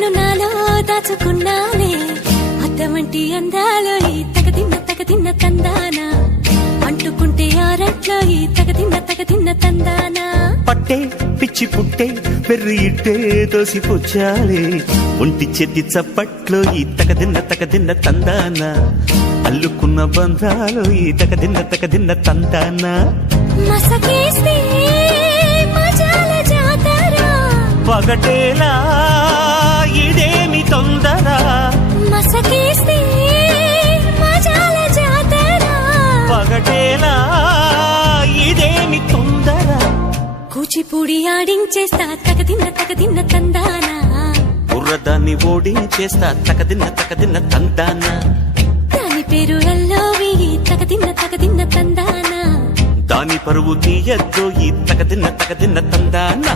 నిన్ను నాలో దాచుకున్నానే అద్దమంటి అందాలో ఈ తగదిన్న తందానా అంటుకుంటే ఆరట్లో ఈ తగదిన్న తందానా పట్టే పిచ్చి పుట్టే పెర్రి ఇట్టే దోసిపుచ్చాలే ఒంటి చెట్టి చప్పట్లో ఈ తగదిన్న తందానా అల్లుకున్న బంధాలు ఈ తగదిన్న తందానా మసకేస్తే మజాల జాతర పగటేలా ఇదేమి తొందర మసకేస్తే మజాల జాతర పగటేలా ఇదేమి తొందర కూచిపూడి ఆడించేస్తా తగదిన్న తందానా బుర్రదాన్ని ఓడించేస్తా తగదిన్న తందానా దాని పేరు ఎల్లోవి తగదిన్న తందానా దాని పరువు తీయద్దు ఈ తగదిన్న తందానా